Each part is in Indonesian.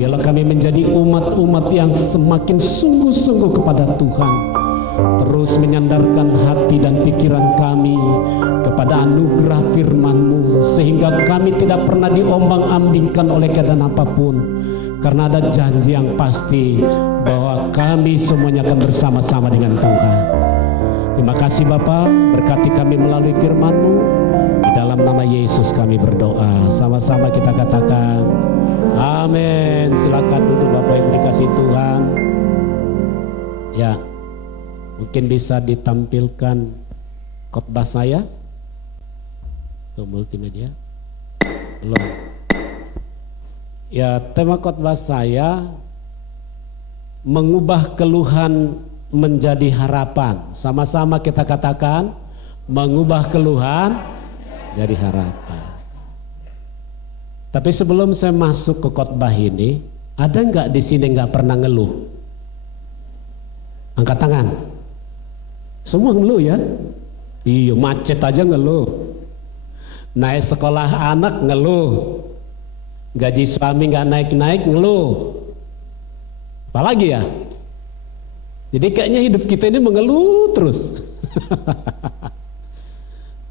Biarlah kami menjadi umat-umat yang semakin sungguh-sungguh kepada Tuhan, terus menyandarkan hati dan pikiran kami kepada anugerah firman-Mu, sehingga kami tidak pernah diombang-ambingkan oleh keadaan apapun, karena ada janji yang pasti bahwa kami semuanya akan bersama-sama dengan Tuhan. Terima kasih Bapa, berkati kami melalui firman-Mu. Di dalam nama Yesus kami berdoa. Sama-sama kita katakan amin. Silakan duduk Bapak Ibu dikasih Tuhan. Ya, mungkin bisa ditampilkan khotbah saya ke multimedia. Belum. Ya, tema khotbah saya mengubah keluhan menjadi harapan. Sama-sama kita katakan mengubah keluhan jadi harapan. Tapi sebelum saya masuk ke khotbah ini, ada nggak di sini nggak pernah ngeluh? Angkat tangan. Semua ngeluh ya? Iya, macet aja ngeluh. Naik sekolah anak ngeluh. Gaji suami nggak naik-naik ngeluh. Apalagi ya? Jadi kayaknya hidup kita ini mengeluh terus.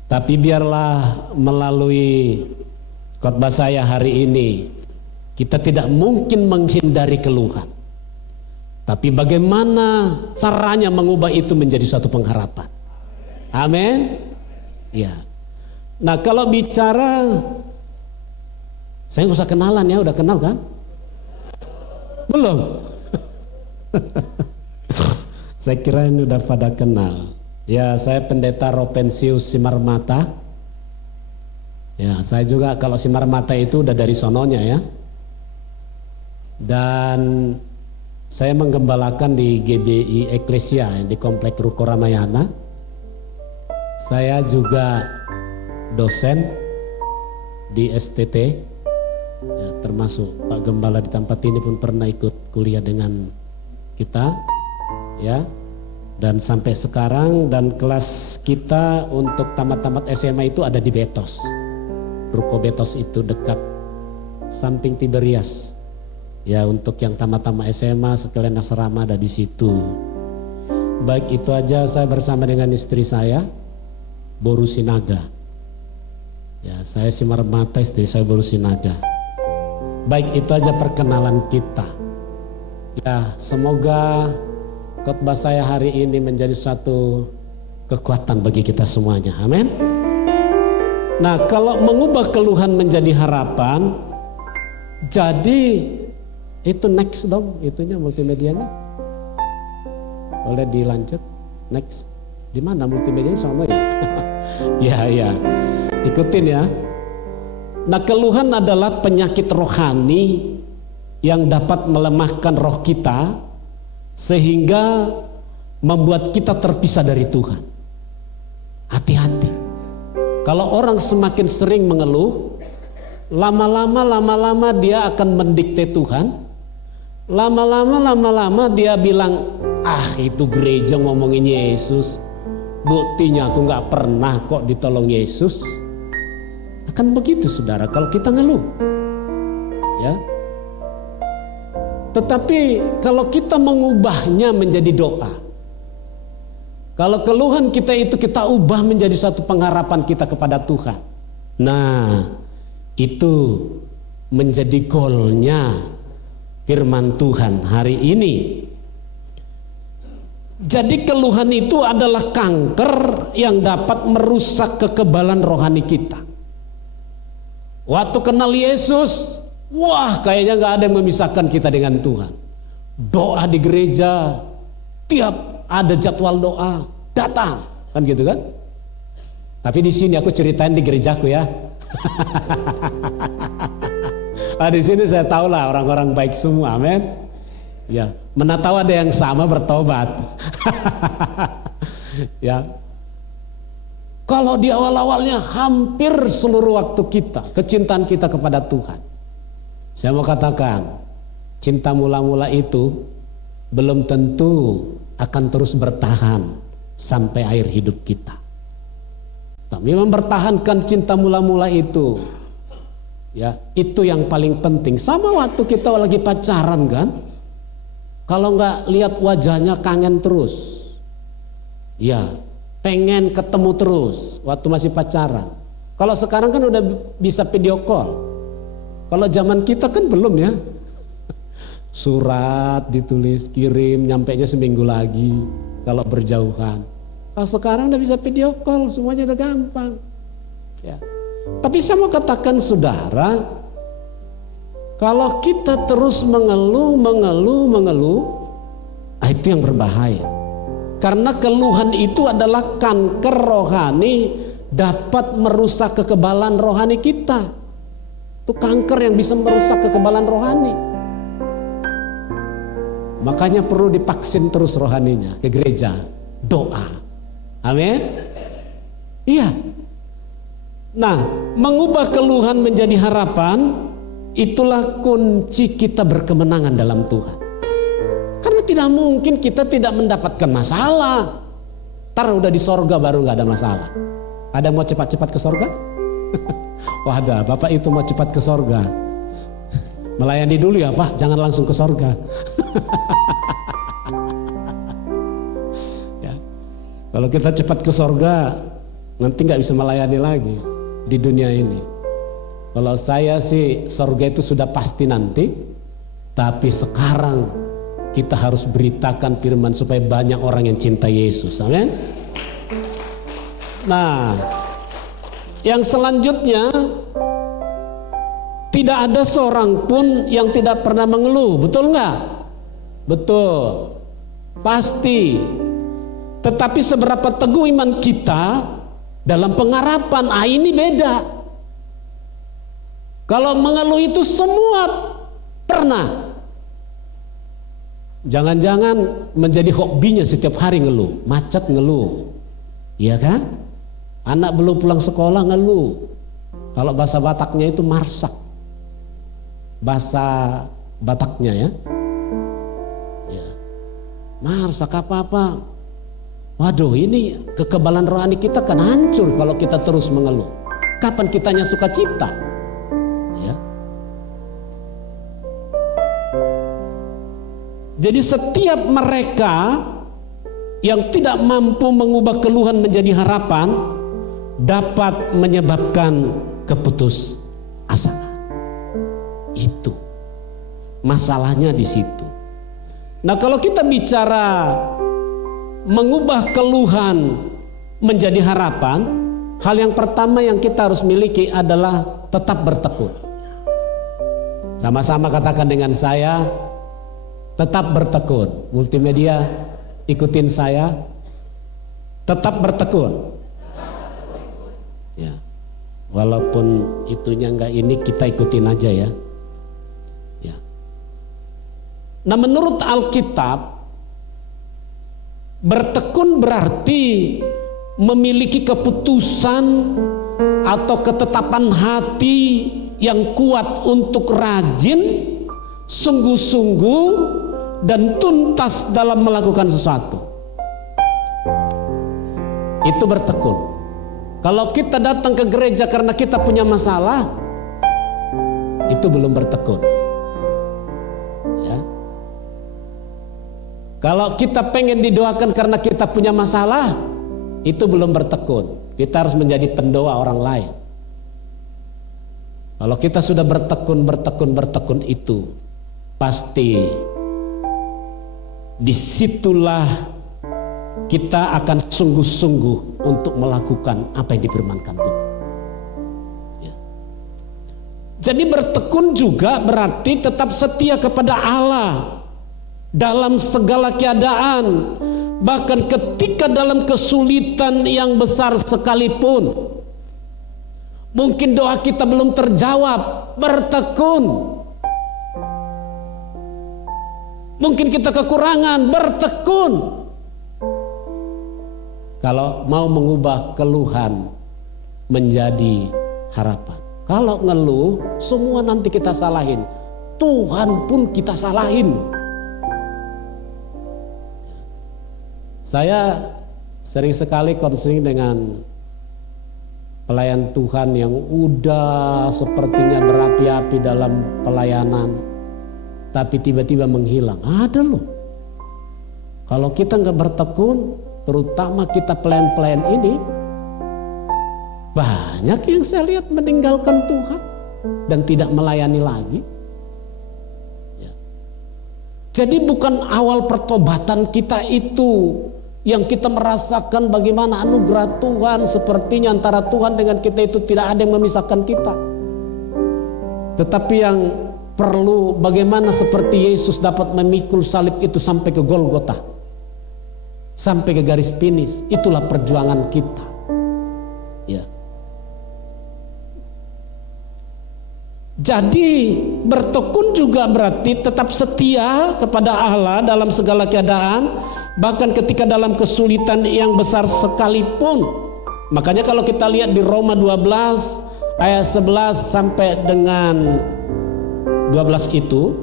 Tapi biarlah melalui khotbah saya hari ini, kita tidak mungkin menghindari keluhan. Tapi bagaimana caranya mengubah itu menjadi suatu pengharapan. Amin. Ya. Nah, kalau bicara, saya nggak usah kenalan ya, udah kenal kan? Belum. Saya kira ini udah pada kenal. Ya, saya pendeta Ropensius Simarmata. Ya, saya juga kalau Simarmata itu udah dari sononya ya. Dan saya menggembalakan di GBI Eklesia di Komplek Ruko Ramayana. Saya juga dosen di STT. Ya, termasuk Pak Gembala di tempat ini pun pernah ikut kuliah dengan kita. Ya, dan sampai sekarang, dan kelas kita untuk tamat-tamat SMA itu ada di Betos. Ruko Betos itu dekat samping Tiberias. Ya, untuk yang tamat-tamat SMA sekalian asrama ada di situ. Baik, itu aja. Saya bersama dengan istri saya, Boru Sinaga. Ya, saya Simarmata, istri saya Boru Sinaga. Baik, itu aja perkenalan kita. Ya, semoga khotbah saya hari ini menjadi suatu kekuatan bagi kita semuanya. Amin. Nah, kalau mengubah keluhan menjadi harapan, jadi itu next dong, itunya multimedianya. Boleh dilanjut, next. Di mana multimedianya sama ya? Ya, ikutin ya. Nah, keluhan adalah penyakit rohani yang dapat melemahkan roh kita, sehingga membuat kita terpisah dari Tuhan. Hati-hati. Kalau orang semakin sering mengeluh, lama-lama dia akan mendikte Tuhan. Lama-lama dia bilang, ah itu gereja ngomongin Yesus, buktinya aku gak pernah kok ditolong Yesus. Akan begitu saudara kalau kita ngeluh. Ya. Tetapi kalau kita mengubahnya menjadi doa, kalau keluhan kita itu kita ubah menjadi suatu pengharapan kita kepada Tuhan, nah itu menjadi goalnya firman Tuhan hari ini. Jadi keluhan itu adalah kanker yang dapat merusak kekebalan rohani kita. Waktu kenal Yesus, wah kayaknya gak ada yang memisahkan kita dengan Tuhan. Doa di gereja, tiap ada jadwal doa, datang, kan gitu kan? Tapi di sini aku ceritain di gerejaku ya. Di sini saya tahu lah orang-orang baik semua, amin. Ya, mana tahu ada yang sama bertobat. Ya. Kalau di awal-awalnya hampir seluruh waktu kita, kecintaan kita kepada Tuhan. Saya mau katakan, cinta mula-mula itu belum tentu akan terus bertahan sampai akhir hidup kita. Tapi mempertahankan cinta mula-mula itu Ya, itu yang paling penting. Sama waktu kita lagi pacaran kan, kalau nggak lihat wajahnya kangen terus. Ya, pengen ketemu terus waktu masih pacaran. Kalau sekarang kan udah bisa video call. Kalau zaman kita kan belum ya. Surat ditulis, kirim, nyampainya seminggu lagi kalau berjauhan. Kalau sekarang udah bisa video call, semuanya udah gampang. Ya. Tapi saya mau katakan saudara, kalau kita terus mengeluh, itu yang berbahaya. Karena keluhan itu adalah kanker rohani, dapat merusak kekebalan rohani kita. Itu kanker yang bisa merusak kekebalan rohani. Makanya perlu divaksin terus rohaninya ke gereja, doa. Amin. Iya. Nah, mengubah keluhan menjadi harapan, itulah kunci kita berkemenangan dalam Tuhan. Karena tidak mungkin kita tidak mendapatkan masalah. Ntar udah di sorga baru gak ada masalah. Ada mau cepat-cepat ke sorga? Wah ada, Bapak itu mau cepat ke sorga. Melayani dulu ya Pak, jangan langsung ke sorga. Ya. Kalau kita cepat ke sorga, nanti gak bisa melayani lagi di dunia ini. Kalau saya sih sorga itu sudah pasti nanti, tapi sekarang kita harus beritakan firman supaya banyak orang yang cinta Yesus. Amin. Nah, yang selanjutnya, tidak ada seorang pun yang tidak pernah mengeluh, betul nggak? Betul, pasti. Tetapi seberapa teguh iman kita dalam pengharapan, ini beda. Kalau mengeluh itu semua pernah. Jangan-jangan menjadi hobinya setiap hari ngeluh, macet ngeluh, iya kan? Anak belum pulang sekolah ngeluh. Kalau bahasa Bataknya itu marsak, bahasa Bataknya ya, marsak apa-apa. Waduh, ini kekebalan rohani kita kan hancur kalau kita terus mengeluh. Kapan kitanya sukacita? Ya. Jadi setiap mereka yang tidak mampu mengubah keluhan menjadi harapan dapat menyebabkan keputusasaan. Itu masalahnya di situ. Nah, kalau kita bicara mengubah keluhan menjadi harapan, hal yang pertama yang kita harus miliki adalah tetap bertekun. Sama-sama katakan dengan saya, tetap bertekun. Multimedia, ikutin saya. Tetap bertekun. Ya. Walaupun itunya enggak ini, kita ikutin aja ya. Ya. Nah, menurut Alkitab, bertekun berarti memiliki keputusan atau ketetapan hati yang kuat untuk rajin, sungguh-sungguh, dan tuntas dalam melakukan sesuatu. Itu bertekun. Kalau kita datang ke gereja karena kita punya masalah, itu belum bertekun. Ya. Kalau kita pengen didoakan karena kita punya masalah, itu belum bertekun. Kita harus menjadi pendoa orang lain. Kalau kita sudah bertekun itu, pasti disitulah kita akan sungguh-sungguh untuk melakukan apa yang difirmankan Tuhan. Ya. Jadi bertekun juga berarti tetap setia kepada Allah dalam segala keadaan, bahkan ketika dalam kesulitan yang besar sekalipun. Mungkin doa kita belum terjawab, bertekun. Mungkin kita kekurangan, bertekun. Kalau mau mengubah keluhan menjadi harapan. Kalau ngeluh, semua nanti kita salahin. Tuhan pun kita salahin. Saya sering sekali konseling dengan pelayan Tuhan yang udah sepertinya berapi-api dalam pelayanan, tapi tiba-tiba menghilang. Ada loh. Kalau kita nggak bertekun, terutama kita pelayan-pelayan ini, banyak yang saya lihat meninggalkan Tuhan dan tidak melayani lagi. Jadi bukan awal pertobatan kita itu yang kita merasakan bagaimana anugerah Tuhan, sepertinya antara Tuhan dengan kita itu tidak ada yang memisahkan kita. Tetapi yang perlu bagaimana seperti Yesus dapat memikul salib itu sampai ke Golgota, sampai ke garis finish. Itulah perjuangan kita. Ya. Jadi bertekun juga berarti tetap setia kepada Allah dalam segala keadaan, bahkan ketika dalam kesulitan yang besar sekalipun. Makanya kalau kita lihat di Roma 12 ayat 11 sampai dengan 12 itu,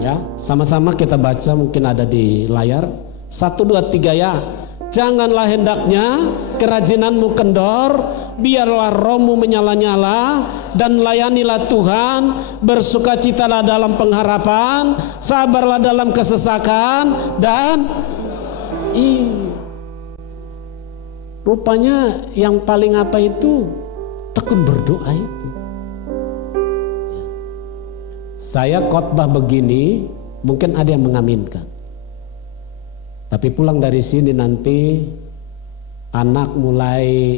ya, sama-sama kita baca, mungkin ada di layar. 1, 2, 3 ya. Janganlah hendaknya kerajinanmu kendor, biarlah rohmu menyala-nyala, dan layanilah Tuhan, bersukacitalah dalam pengharapan, sabarlah dalam kesesakan, dan rupanya yang paling apa itu? Tekun berdoa itu. Saya khotbah begini, mungkin ada yang mengaminkan. Tapi pulang dari sini nanti anak mulai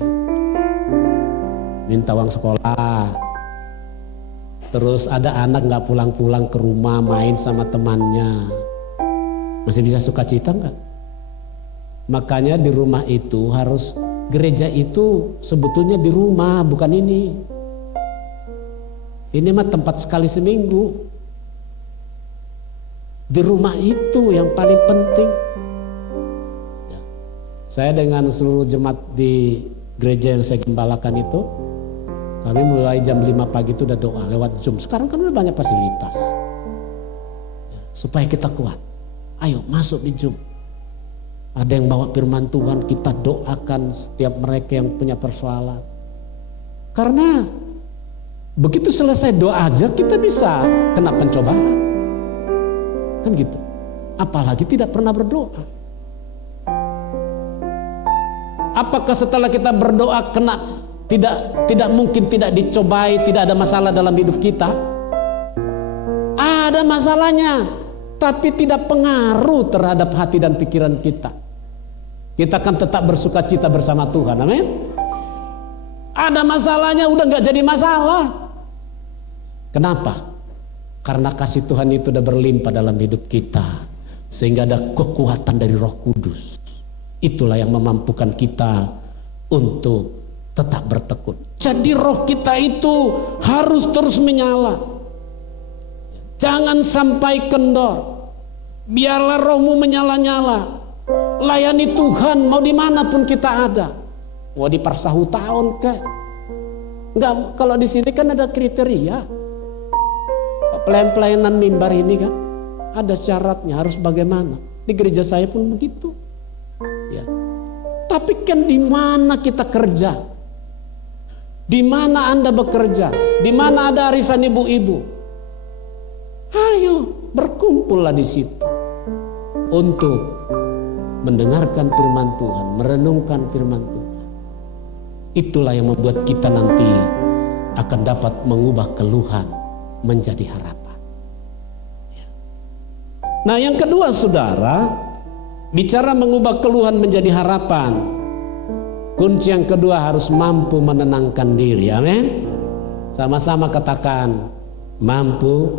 minta uang sekolah. Terus ada anak nggak pulang-pulang ke rumah main sama temannya. Masih bisa sukacita nggak? Makanya di rumah itu harus, gereja itu sebetulnya di rumah, bukan ini. Ini mah tempat sekali seminggu. Di rumah itu yang paling penting. Saya dengan seluruh jemaat di gereja yang saya gembalakan itu, kami mulai jam 5 pagi itu udah doa lewat Zoom. Sekarang kan udah banyak fasilitas ya, supaya kita kuat. Ayo masuk di Zoom. Ada yang bawa firman Tuhan, kita doakan setiap mereka yang punya persoalan. Karena begitu selesai doa aja kita bisa kena pencobaan. Kan gitu. Apalagi tidak pernah berdoa. Apakah setelah kita berdoa kena tidak mungkin tidak dicobai, tidak ada masalah dalam hidup kita? Ada masalahnya, tapi tidak pengaruh terhadap hati dan pikiran kita. Kita akan tetap bersukacita bersama Tuhan. Amin. Ada masalahnya udah nggak jadi masalah. Kenapa? Karena kasih Tuhan itu udah berlimpah dalam hidup kita, sehingga ada kekuatan dari Roh Kudus. Itulah yang memampukan kita untuk tetap bertekun. Jadi roh kita itu harus terus menyala. Jangan sampai kendor. Biarlah rohmu menyala-nyala. Layani Tuhan mau dimanapun kita ada. Mau di Parsahu tahun kek. Enggak, kalau di sini kan ada kriteria. Pelayanan mimbar ini kan ada syaratnya, harus bagaimana. Di gereja saya pun begitu. Ya. Tapi kan di mana kita kerja, di mana Anda bekerja, di mana ada arisan ibu-ibu, ayo berkumpullah di situ untuk mendengarkan firman Tuhan, merenungkan firman Tuhan. Itulah yang membuat kita nanti akan dapat mengubah keluhan menjadi harapan. Ya. Nah, yang kedua, saudara, bicara mengubah keluhan menjadi harapan, kunci yang kedua harus mampu menenangkan diri. Amin. Sama-sama katakan mampu.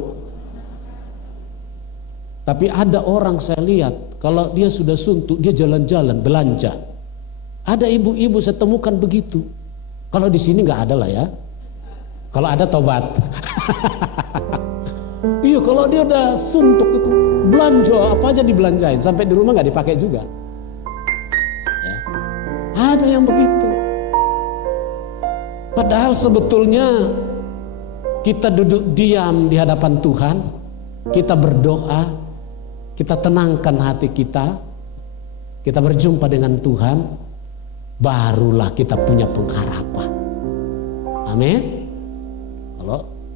Tapi ada orang saya lihat kalau dia sudah suntuk dia jalan-jalan belanja. Ada ibu-ibu saya temukan begitu. Kalau di sini nggak ada lah ya. Kalau ada tobat. Iya, kalau dia udah suntuk itu belanja apa aja dibelanjain, sampai di rumah nggak dipakai juga. Ya. Ada yang begitu. Padahal sebetulnya kita duduk diam di hadapan Tuhan, kita berdoa, kita tenangkan hati kita berjumpa dengan Tuhan, barulah kita punya pengharapan. Amin.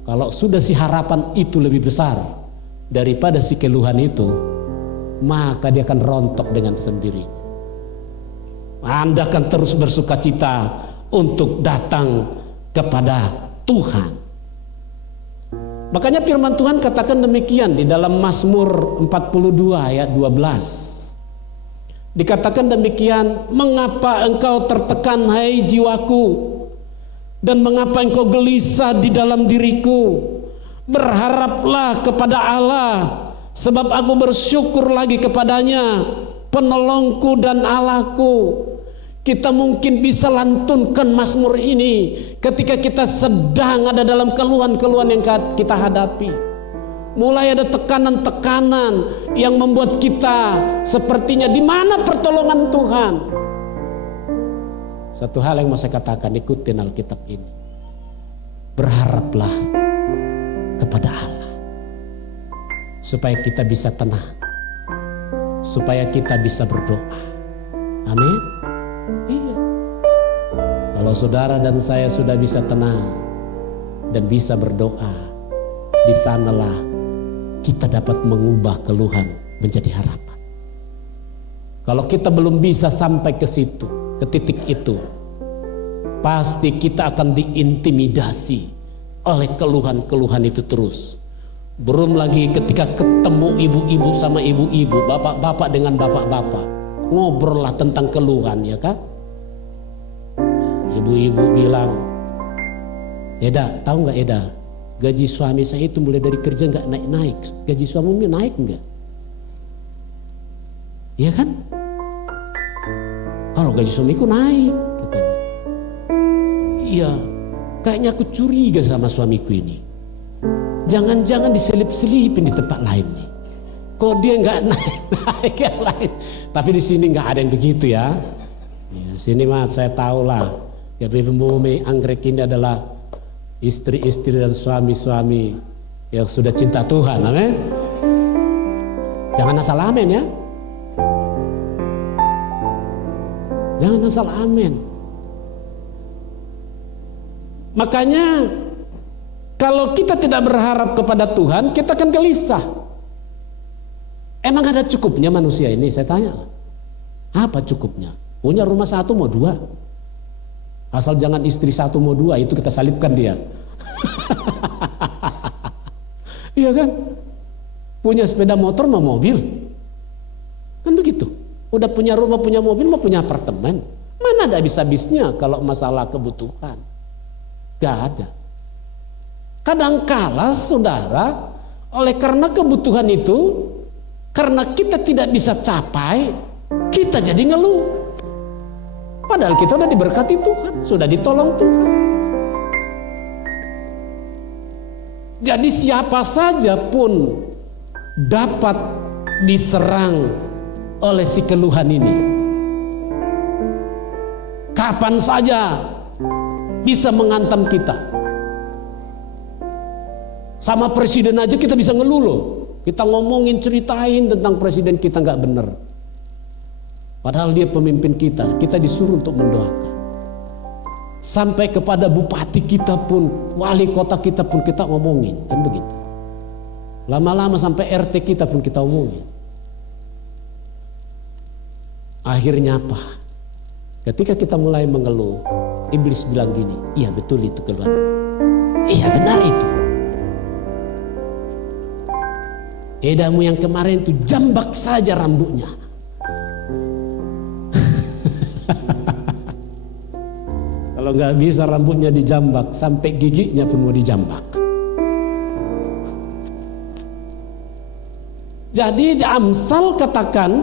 Kalau sudah si harapan itu lebih besar daripada si keluhan itu, maka dia akan rontok dengan sendirinya. Anda akan terus bersukacita untuk datang kepada Tuhan. Makanya firman Tuhan katakan demikian di dalam Mazmur 42 ayat 12. Dikatakan demikian, mengapa engkau tertekan hai jiwaku, dan mengapa engkau gelisah di dalam diriku? Berharaplah kepada Allah, sebab aku bersyukur lagi kepadanya, penolongku dan Allahku. Kita mungkin bisa lantunkan Mazmur ini ketika kita sedang ada dalam keluhan-keluhan yang kita hadapi. Mulai ada tekanan-tekanan yang membuat kita sepertinya di mana pertolongan Tuhan. Satu hal yang mau saya katakan, ikutin Alkitab ini. Berharaplah kepada Allah supaya kita bisa tenang, supaya kita bisa berdoa. Amin. Iya. Kalau saudara dan saya sudah bisa tenang dan bisa berdoa, di sanalah kita dapat mengubah keluhan menjadi harapan. Kalau kita belum bisa sampai ke situ, ke titik itu, pasti kita akan diintimidasi oleh keluhan-keluhan itu terus. Belum lagi ketika ketemu ibu-ibu sama ibu-ibu, bapak-bapak dengan bapak-bapak, ngobrol lah tentang keluhan, ya kan? Ibu-ibu bilang, Eda, tahu nggak Eda? Gaji suami saya itu mulai dari kerja nggak naik-naik. Gaji suamimu naik nggak? Iya kan? Kalau gaji suamiku naik, katanya. Iya, kayaknya aku curiga sama suamiku ini. Jangan-jangan diselip-selipin di tempat lain nih. Kok dia nggak naik-naik yang lain? Tapi di sini nggak ada yang begitu ya. Di sini mah saya tahu lah. Ya, bumi anggrek ini adalah istri-istri dan suami-suami yang sudah cinta Tuhan. Amin. Jangan asal amin ya. Jangan asal amin. Makanya kalau kita tidak berharap kepada Tuhan, kita akan gelisah. Emang ada cukupnya manusia ini? Saya tanya. Apa cukupnya? Punya rumah satu mau dua. Asal jangan istri satu mau dua, itu kita salibkan dia. Iya kan? Punya sepeda motor mau mobil. Kan begitu. Udah punya rumah, punya mobil, mau punya apartemen. Mana ada habis-habisnya kalau masalah kebutuhan. Gak ada. Kadangkala saudara, oleh karena kebutuhan itu, karena kita tidak bisa capai, kita jadi ngeluh. Padahal kita sudah diberkati Tuhan, sudah ditolong Tuhan. Jadi siapa saja pun dapat diserang oleh si keluhan ini. Kapan saja bisa menghantam kita. Sama presiden aja kita bisa ngeluh loh. Kita ngomongin, ceritain tentang presiden kita nggak bener. Padahal dia pemimpin kita, kita disuruh untuk mendoakan. Sampai kepada bupati kita pun, wali kota kita pun kita ngomongin, kan begitu. Lama-lama sampai RT kita pun kita omongin. Akhirnya apa? Ketika kita mulai mengeluh, iblis bilang gini, iya betul itu keluhan. Iya benar itu. Edamu yang kemarin itu jambak saja rambutnya. Kalau nggak bisa rambutnya dijambak, sampai giginya pun mau dijambak. Jadi di Amsal katakan,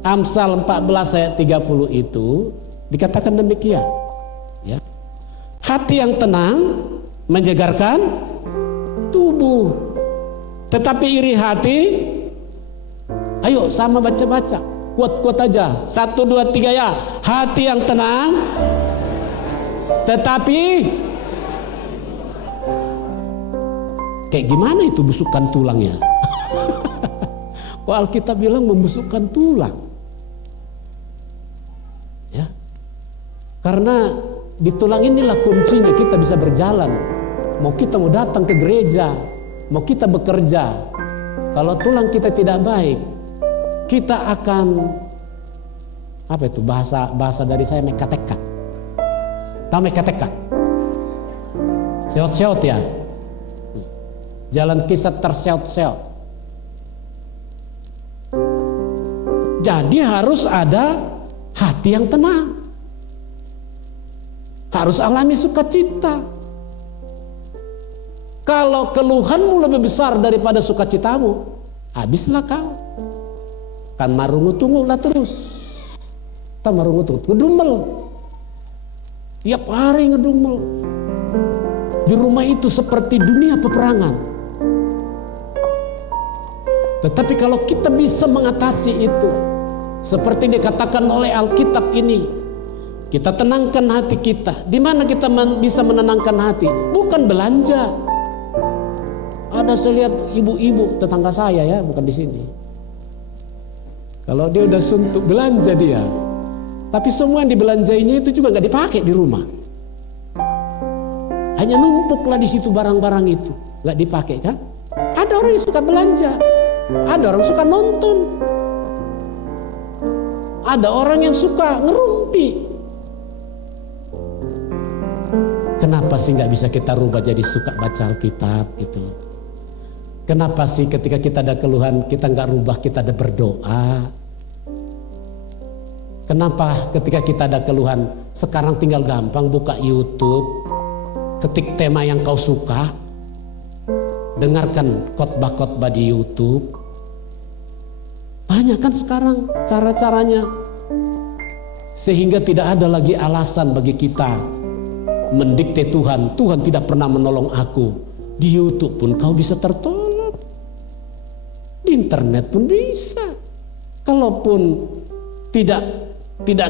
Amsal 14 ayat 30 itu dikatakan demikian. Ya. Hati yang tenang menyegarkan tubuh, tetapi iri hati, ayo sama baca-baca, kuat-kuat aja. 1, 2, 3 ya. Hati yang tenang, tetapi kayak gimana itu busukan tulangnya? Alkitab bilang membusukkan tulang. Ya. Karena Di tulang inilah kuncinya kita bisa berjalan. Mau kita mau datang ke gereja, mau kita bekerja, kalau tulang kita tidak baik, kita akan apa itu bahasa dari saya mekatekat. Tahu mekatekat? Seot-seot ya. Jalan kisah terseot-seot. Jadi harus ada hati yang tenang. Harus alami sukacita. Kalau keluhanmu lebih besar daripada sukacitamu, habislah kau. Kan marungu-tunggu lah terus. Tak marungu-tunggu, ngedumel. Tiap hari ngedumel. Di rumah itu seperti dunia peperangan. Tetapi kalau kita bisa mengatasi itu, seperti dikatakan oleh Alkitab ini, kita tenangkan hati kita. Di mana kita bisa menenangkan hati? Bukan belanja. Ada saya lihat ibu-ibu tetangga saya ya, bukan di sini. Kalau dia udah suntuk belanja dia, tapi semua yang dibelanjainya itu juga nggak dipakai di rumah. Hanya numpuklah di situ barang-barang itu, nggak dipakai kan? Ada orang yang suka belanja, ada orang suka nonton, ada orang yang suka ngerumpi. Kenapa sih nggak bisa kita rubah jadi suka baca Alkitab gitu? Kenapa sih ketika kita ada keluhan kita nggak rubah, kita ada berdoa? Kenapa ketika kita ada keluhan sekarang tinggal gampang buka YouTube, ketik tema yang kau suka, dengarkan khotbah-khotbah di YouTube. Banyak kan sekarang cara-caranya, sehingga tidak ada lagi alasan bagi kita mendikte Tuhan. Tuhan tidak pernah menolong aku. Di YouTube pun kau bisa tertolong, di internet pun bisa. Kalaupun tidak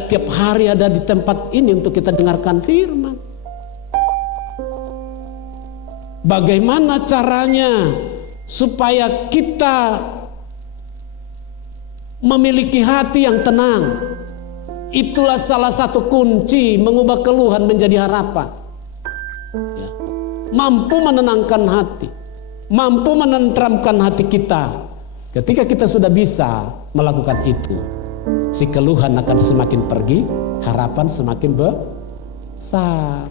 tiap hari ada di tempat ini untuk kita dengarkan firman. Bagaimana caranya supaya kita memiliki hati yang tenang? Itulah salah satu kunci mengubah keluhan menjadi harapan. Ya. Mampu menenangkan hati, mampu menenteramkan hati kita. Ketika kita sudah bisa melakukan itu, si keluhan akan semakin pergi, harapan semakin besar.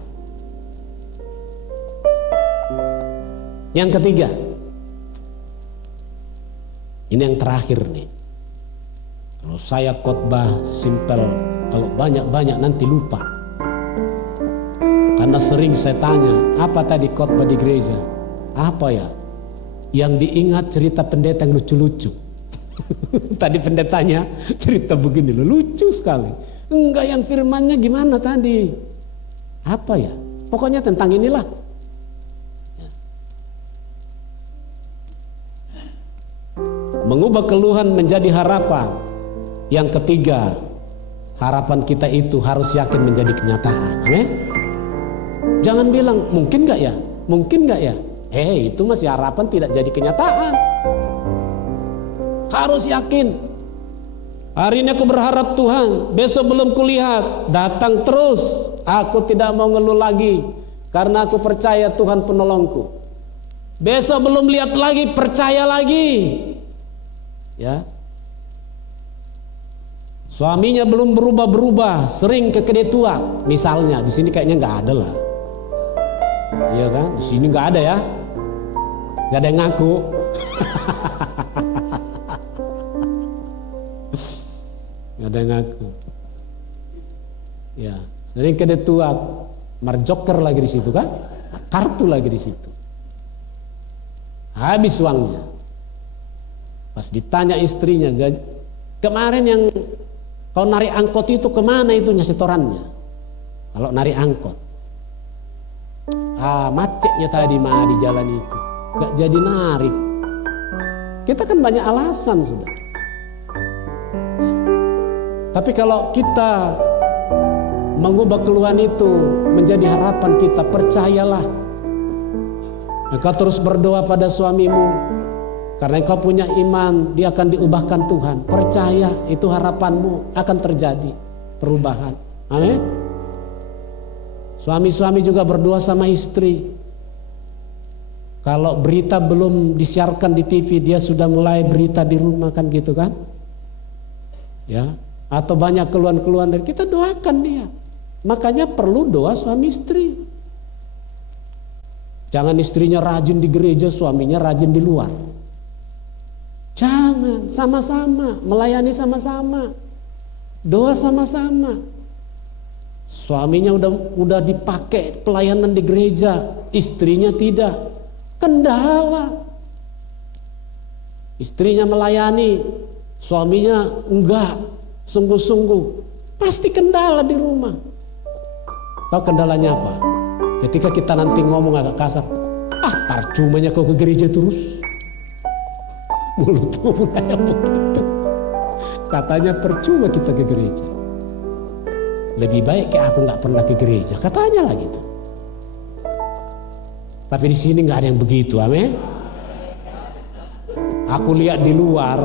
Yang ketiga, ini yang terakhir nih. Kalau saya khotbah simpel, kalau banyak-banyak nanti lupa. Karena sering saya tanya, apa tadi khotbah di gereja? Apa ya? Yang diingat cerita pendeta yang lucu-lucu. Tadi pendetanya cerita begini loh, lucu sekali. Enggak, yang firmannya gimana tadi? Apa ya? Pokoknya tentang inilah. Mengubah keluhan menjadi harapan. Yang ketiga, harapan kita itu harus yakin menjadi kenyataan. Jangan bilang mungkin gak ya, mungkin gak ya. Itu masih harapan tidak jadi kenyataan. Harus yakin. Hari ini aku berharap Tuhan, besok belum kulihat, datang terus. Aku tidak mau ngeluh lagi, karena aku percaya Tuhan penolongku. Besok belum lihat lagi, percaya lagi. Ya. Suaminya belum berubah-berubah, sering ke kedai tua. Misalnya, di sini kayaknya nggak ada lah. Iya kan? Di sini nggak ada ya. Nggak ada yang ngaku. Nggak ada yang ngaku. Ya, sering kedai tua, marjoker lagi di situ kan? Kartu lagi di situ. Habis uangnya. Pas ditanya istrinya, kemarin yang kau narik angkot itu kemana itunya setorannya? Kalau narik angkot, macetnya tadi mah di jalan itu, gak jadi narik. Kita kan banyak alasan sudah. Tapi kalau kita mengubah keluhan itu menjadi harapan kita, percayalah. Engkau terus berdoa pada suamimu. Karena engkau punya iman, dia akan diubahkan Tuhan. Percaya, itu harapanmu akan terjadi perubahan. Amin. Suami-suami juga berdoa sama istri. Kalau berita belum disiarkan di TV, dia sudah mulai berita di rumah, kan gitu kan? Ya, atau banyak keluhan-keluhan dari kita, doakan dia. Makanya perlu doa suami istri. Jangan istrinya rajin di gereja, suaminya rajin di luar. Jangan, sama-sama melayani, sama-sama doa, sama-sama. Suaminya udah dipakai pelayanan di gereja, istrinya tidak, kendala. Istrinya melayani, suaminya enggak sungguh-sungguh, pasti kendala di rumah. Tahu kendalanya apa? Ketika kita nanti ngomong agak kasar, percumanya kau ke gereja terus. Mulutmu kayak begitu. Katanya percuma kita ke gereja. Lebih baik kayak aku nggak pernah ke gereja, katanya lah gitu. Tapi di sini nggak ada yang begitu, amin. Aku lihat di luar,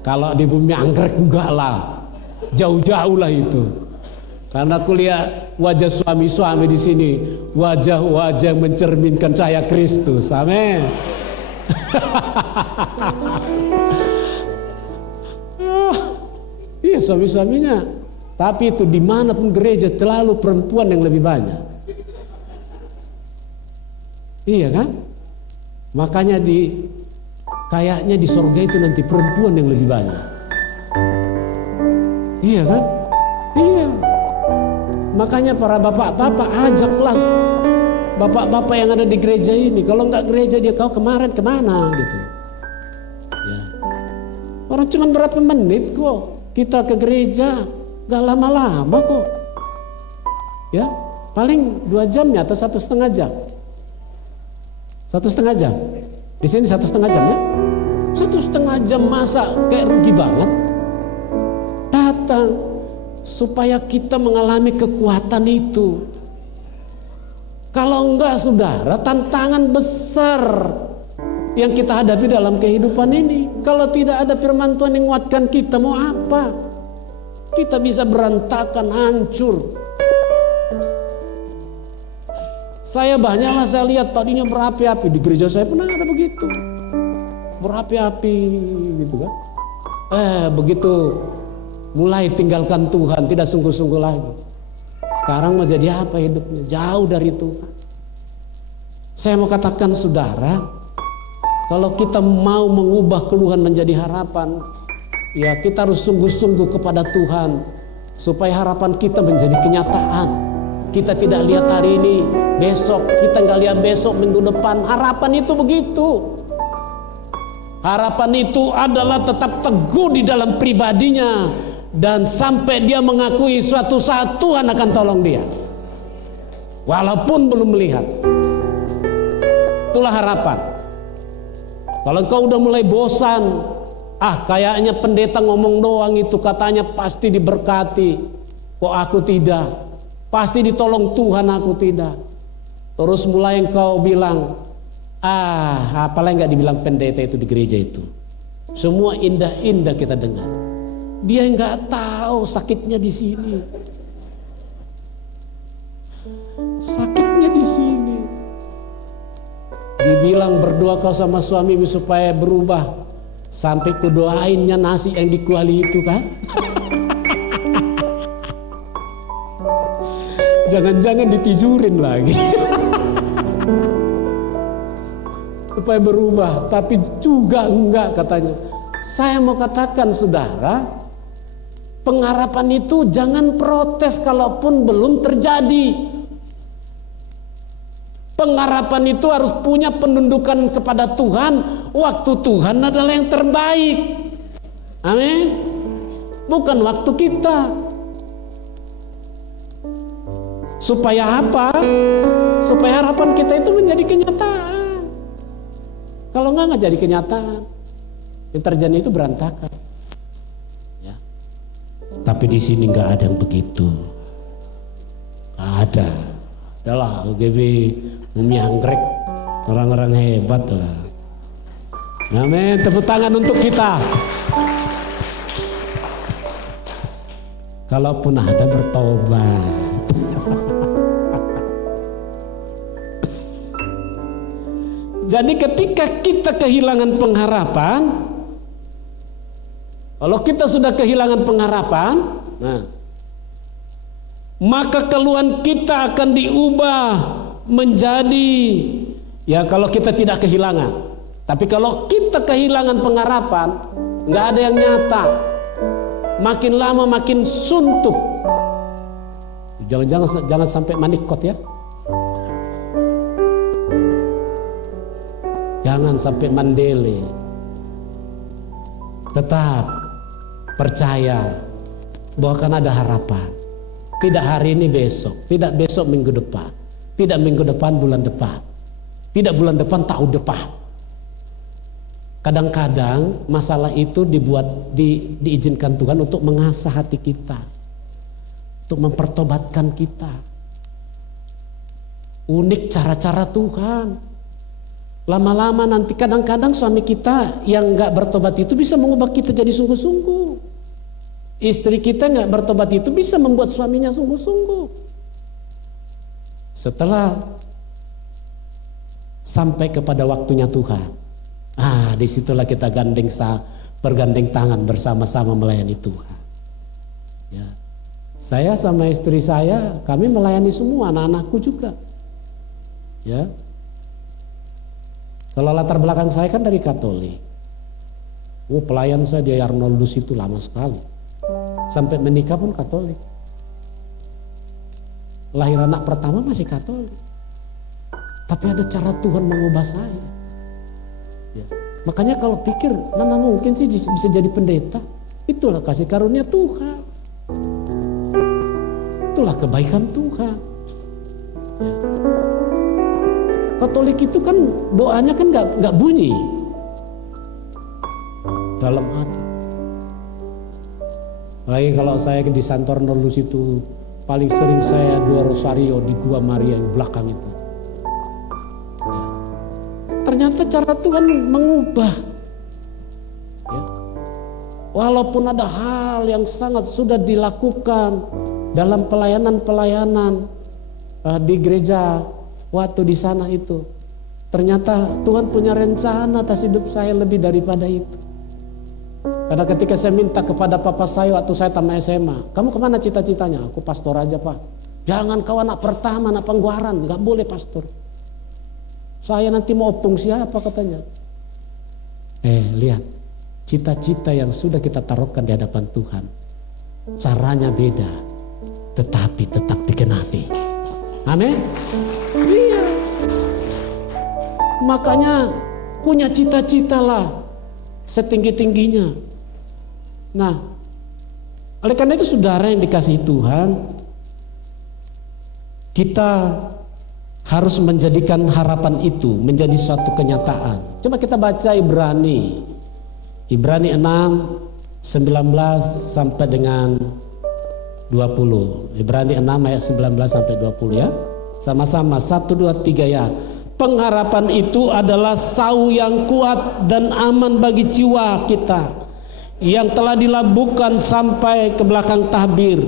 kalau di bumi anggrek enggak lah, jauh-jauh lah itu. Karena aku lihat wajah suami-suami di sini, wajah-wajah mencerminkan cahaya Kristus, amin. Iya, suami-suaminya. Tapi itu dimanapun gereja terlalu perempuan yang lebih banyak. Iya kan? Makanya kayaknya di sorga itu nanti perempuan yang lebih banyak. Iya kan? Iya. Makanya para bapak-bapak ajaklah bapak-bapak yang ada di gereja ini. Kalau nggak gereja dia, kau kemarin kemana gitu. Ya. Orang cuma berapa menit kok kita ke gereja, nggak lama-lama kok. Ya, paling 2 jamnya atau 1,5 jam. 1,5 jam. Di sini 1,5 jam ya. 1,5 jam masa kayak rugi banget. Datang supaya kita mengalami kekuatan itu. Kalau enggak, saudara, tantangan besar yang kita hadapi dalam kehidupan ini. Kalau tidak ada firman Tuhan yang menguatkan kita, mau apa? Kita bisa berantakan, hancur. Saya banyaklah saya lihat tadinya berapi-api. Di gereja saya pernah ada begitu. Berapi-api gitu kan. Begitu mulai tinggalkan Tuhan, tidak sungguh-sungguh lagi. Sekarang mau jadi apa hidupnya? Jauh dari Tuhan. Saya mau katakan, saudara, kalau kita mau mengubah keluhan menjadi harapan, ya kita harus sungguh-sungguh kepada Tuhan supaya harapan kita menjadi kenyataan. Kita tidak lihat hari ini, besok kita nggak lihat besok, minggu depan. Harapan itu begitu. Harapan itu adalah tetap teguh di dalam pribadinya, dan sampai dia mengakui suatu saat Tuhan akan tolong dia, walaupun belum melihat. Itulah harapan. Kalau kau udah mulai bosan, kayaknya pendeta ngomong doang itu katanya pasti diberkati, kok aku tidak, pasti ditolong Tuhan aku tidak. Terus mulai engkau bilang, apalah nggak dibilang pendeta itu di gereja itu, semua indah-indah kita dengar. Dia nggak tahu sakitnya di sini. Sakitnya di sini. Dibilang berdoa kau sama suamimu supaya berubah, sampai kudoainnya nasi yang dikuali itu kan. Jangan-jangan ditijurin lagi. Supaya berubah, tapi juga enggak katanya. Saya mau katakan, saudara, pengharapan itu jangan protes kalaupun belum terjadi. Pengharapan itu harus punya penundukan kepada Tuhan. Waktu Tuhan adalah yang terbaik. Amin. Bukan waktu kita. Supaya apa? Supaya harapan kita itu menjadi kenyataan. Kalau enggak jadi kenyataan. Yang terjadi itu berantakan. Ya. Tapi di sini nggak ada yang begitu. Nggak ada. Adalah UGB Bumi Anggrek, orang-orang hebat lah. Amin. Tepuk tangan untuk kita. Kalaupun ada bertobat. Jadi ketika kita kehilangan pengharapan, kalau kita sudah kehilangan pengharapan, nah, maka keluhan kita akan diubah menjadi, ya kalau kita tidak kehilangan. Tapi kalau kita kehilangan pengharapan, nggak ada yang nyata. Makin lama makin suntuk. Jangan sampai manikot ya. Jangan sampai mandele. Tetap percaya bahwa akan ada harapan. Tidak hari ini, besok. Tidak besok, minggu depan. Tidak minggu depan, bulan depan. Tidak bulan depan, tahun depan. Kadang-kadang masalah itu diizinkan Tuhan untuk mengasah hati kita, untuk mempertobatkan kita. Unik cara-cara Tuhan. Lama-lama nanti kadang-kadang suami kita yang gak bertobat itu bisa mengubah kita jadi sungguh-sungguh. Istri kita gak bertobat itu bisa membuat suaminya sungguh-sungguh. Setelah sampai kepada waktunya Tuhan, disitulah kita bergandeng tangan bersama-sama melayani Tuhan. Ya. Saya sama istri saya, kami melayani semua, anak-anakku juga. Ya. Kalau latar belakang saya kan dari Katolik. Pelayan saya di Arnoldus itu lama sekali. Sampai menikah pun Katolik. Lahir anak pertama masih Katolik. Tapi ada cara Tuhan mengubah saya. Ya. Makanya kalau pikir mana mungkin sih bisa jadi pendeta, itulah kasih karunia Tuhan, itulah kebaikan Tuhan. Ya. Katolik itu kan doanya kan nggak bunyi dalam hati. Lagi kalau saya di Santo Arnoldus itu paling sering saya 2 rosario di Gua Maria yang belakang itu. Ternyata cara Tuhan mengubah. Ya. Walaupun ada hal yang sangat sudah dilakukan dalam pelayanan di gereja waktu di sana itu, ternyata Tuhan punya rencana atas hidup saya lebih daripada itu. Karena ketika saya minta kepada papa saya waktu saya tamat SMA, kamu kemana cita-citanya? Aku pastor aja pak. Jangan kau anak pertama, anak pengguaran, nggak boleh pastor. Saya nanti mau opung siapa katanya. Lihat, cita-cita yang sudah kita taruhkan di hadapan Tuhan, caranya beda, tetapi tetap digenapi. Amin. Iya. Makanya punya cita-cita lah setinggi-tingginya. Nah, oleh karena itu saudara yang dikasihi Tuhan, kita harus menjadikan harapan itu menjadi suatu kenyataan. Coba kita baca Ibrani 6, 19 sampai dengan 20. Ibrani 6 ayat 19 sampai 20 ya. Sama-sama 1, 2, 3 ya. Pengharapan itu adalah sau yang kuat dan aman bagi jiwa kita yang telah dilabuhkan sampai ke belakang tabir,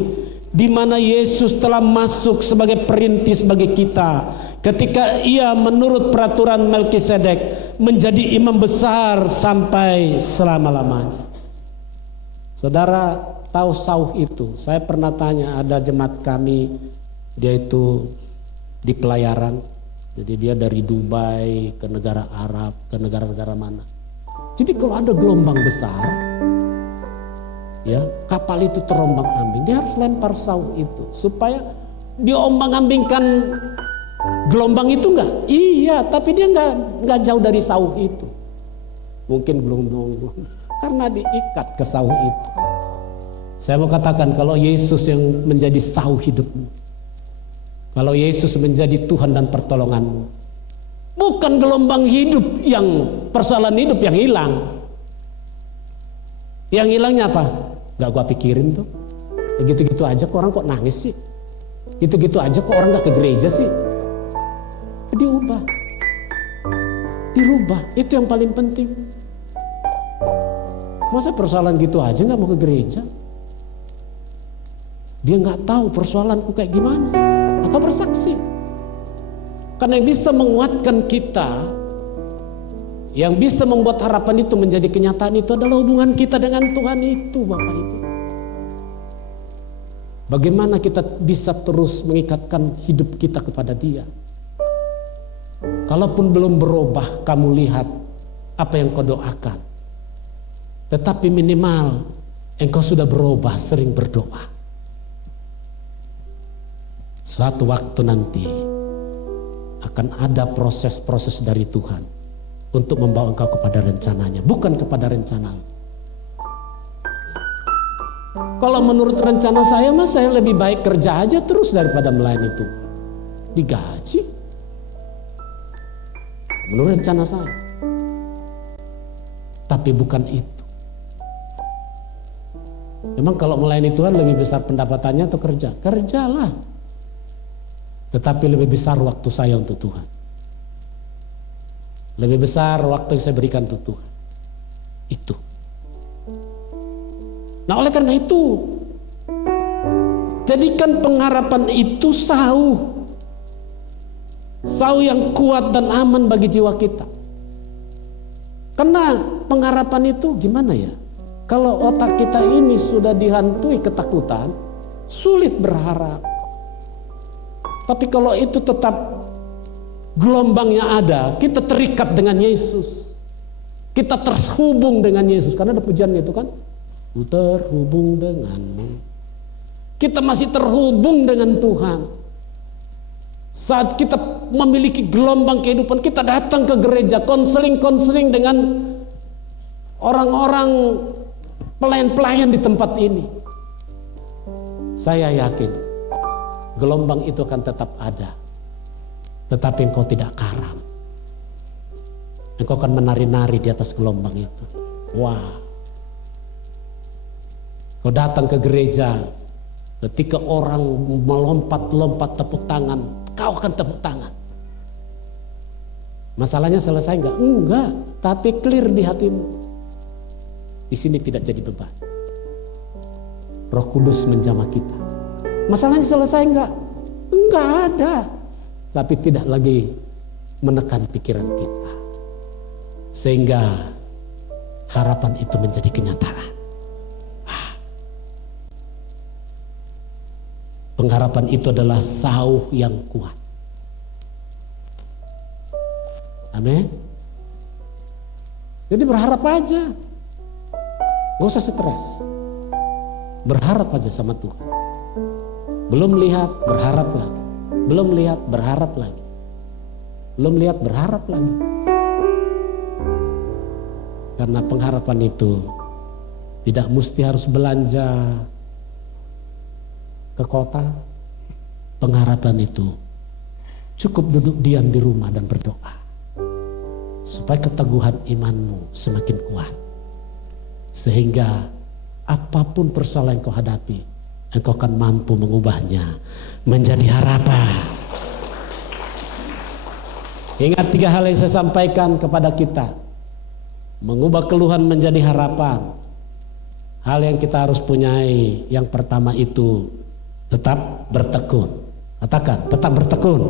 di mana Yesus telah masuk sebagai perintis bagi kita ketika ia menurut peraturan Melkisedek menjadi imam besar sampai selama-lamanya. Saudara tahu sauh itu? Saya pernah tanya, ada jemaat kami, dia itu di pelayaran, jadi dia dari Dubai ke negara Arab, ke negara-negara mana. Jadi kalau ada gelombang besar, ya kapal itu terombang-ambing, dia harus lempar sauh itu supaya diombang-ambingkan gelombang itu enggak? Iya, tapi dia enggak jauh dari sauh itu. Mungkin belum karena diikat ke sauh itu. Saya mau katakan, kalau Yesus yang menjadi sauh hidupmu, kalau Yesus menjadi Tuhan dan pertolonganmu, bukan gelombang hidup yang persoalan hidup yang hilang. Yang hilangnya apa? Gak gua pikirin tuh. Gitu-gitu aja kok orang kok nangis sih. Gitu-gitu aja kok orang gak ke gereja sih. Dirubah. Itu yang paling penting. Masa persoalan gitu aja gak mau ke gereja? Dia gak tahu persoalanku kayak gimana. Maka bersaksi. Karena yang bisa menguatkan kita Yang bisa membuat harapan itu menjadi kenyataan itu adalah hubungan kita dengan Tuhan itu, Bapak Ibu. Bagaimana kita bisa terus mengikatkan hidup kita kepada Dia? Kalaupun belum berubah, kamu lihat apa yang kau doakan. Tetapi minimal engkau sudah berubah, sering berdoa. Suatu waktu nanti akan ada proses-proses dari Tuhan untuk membawa engkau kepada rencananya, bukan kepada rencana. Kalau menurut rencana saya, saya lebih baik kerja aja terus daripada melayani Tuhan. Digaji. Menurut rencana saya. Tapi bukan itu. Memang kalau melayani Tuhan lebih besar pendapatannya atau kerja? Kerjalah. Tetapi lebih besar waktu saya untuk Tuhan. Lebih besar waktu yang saya berikan untuk Tuhan. Itu. Nah, oleh karena itu, jadikan pengharapan itu sauh yang kuat dan aman bagi jiwa kita. Karena pengharapan itu gimana ya? Kalau otak kita ini sudah dihantui ketakutan, sulit berharap. Tapi kalau itu tetap gelombangnya ada, kita terikat dengan Yesus. Kita terhubung dengan Yesus. Karena ada pujiannya itu kan, ku terhubung denganmu. Kita masih terhubung dengan Tuhan. Saat kita memiliki gelombang kehidupan, kita datang ke gereja, konseling dengan orang-orang pelayan-pelayan di tempat ini. Saya yakin gelombang itu akan tetap ada. Tetapi engkau tidak karam. Engkau akan menari-nari di atas gelombang itu. Wah. Kau datang ke gereja, ketika orang melompat-lompat tepuk tangan, kau akan tepuk tangan. Masalahnya selesai enggak? Enggak, tapi clear di hatimu. Di sini tidak jadi beban. Roh Kudus menjamah kita. Masalahnya selesai enggak? Enggak ada. Tapi tidak lagi menekan pikiran kita. Sehingga harapan itu menjadi kenyataan. Pengharapan itu adalah sauh yang kuat. Amin. Jadi berharap aja. Gak usah stres. Berharap aja sama Tuhan. Belum lihat, berharap lagi. Belum lihat, berharap lagi. Belum lihat, berharap lagi. Karena pengharapan itu tidak mesti harus belanja ke kota. Pengharapan itu cukup duduk diam di rumah dan berdoa, supaya keteguhan imanmu semakin kuat, sehingga apapun persoalan yang kau hadapi, engkau akan mampu mengubahnya menjadi harapan. Ingat 3 hal yang saya sampaikan kepada kita. Mengubah keluhan menjadi harapan. Hal yang kita harus punyai, yang pertama itu tetap bertekun. Katakan, tetap bertekun.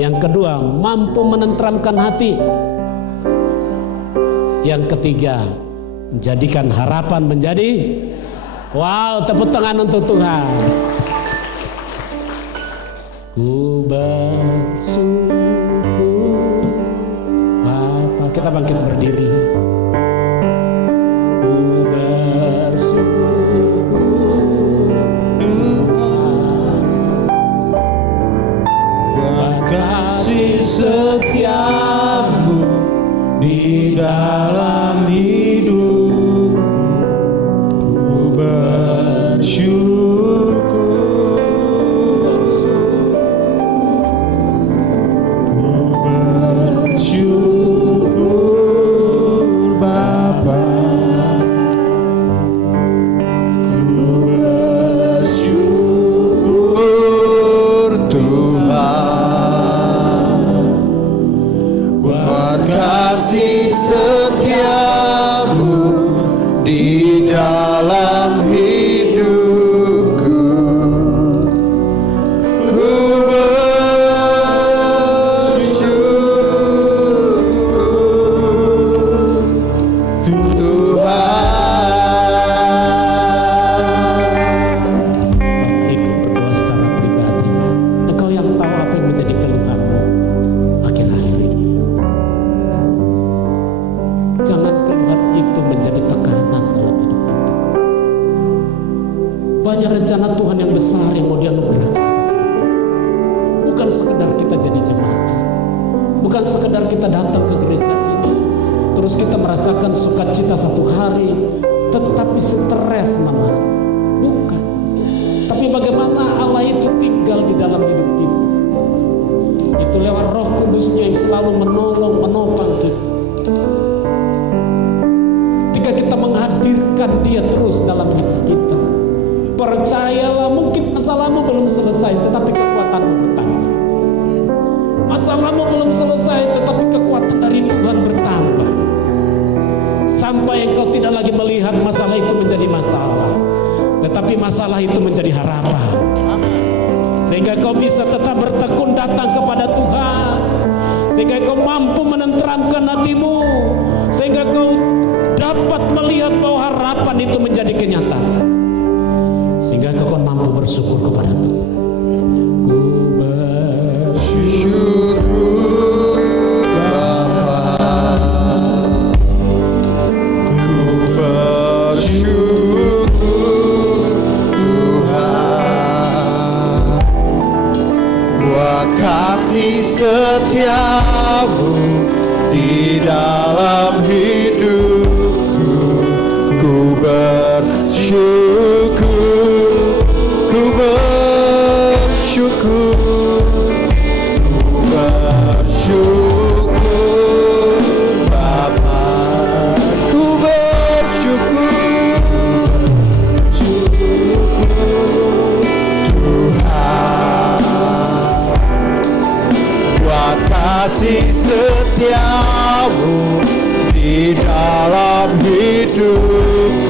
Yang kedua, mampu menenteramkan hati. Yang ketiga, jadikan harapan menjadi, wow, tepuk tangan untuk Tuhan. Ku bersyukur Bapa. Kita bangkit berdiri. Ku bersyukur Tuhan, kasih setiamu di dalam hidup. Ku bersyukur, ku bersyukur Bapa, ku bersyukur Tuhan buat kasih setiamu di dalam hidupku. Ku bersyukur rencana Tuhan yang besar yang mau dianugerahkan atas kita. Bukan sekedar kita jadi jemaat, bukan sekedar kita datang ke gereja ini terus kita merasakan sukacita satu hari tetapi stres nama. Bukan. Tapi bagaimana Allah itu tinggal di dalam hidup kita. Itu lewat Roh Kudusnya yang selalu menolong, menopang kita. Ketika kita menghadirkan Dia terus dalam hidup kita, percayalah, mungkin masalahmu belum selesai tetapi kekuatanmu bertambah. Masalahmu belum selesai tetapi kekuatan dari Tuhan bertambah. Sampai engkau tidak lagi melihat masalah itu menjadi masalah, tetapi masalah itu menjadi harapan. Sehingga kau bisa tetap bertekun datang kepada Tuhan, sehingga kau mampu menenteramkan hatimu, sehingga kau dapat melihat bahwa harapan itu menjadi kenyataan, sehingga kau mampu bersyukur kepada Tuhan. Ku bersyukur kasih setiamu di dalam hidupku. Ku bersyukur, ku bersyukur, ku bersyukur Bapa, ku bersyukur kasih setiamu di dalam hidupku.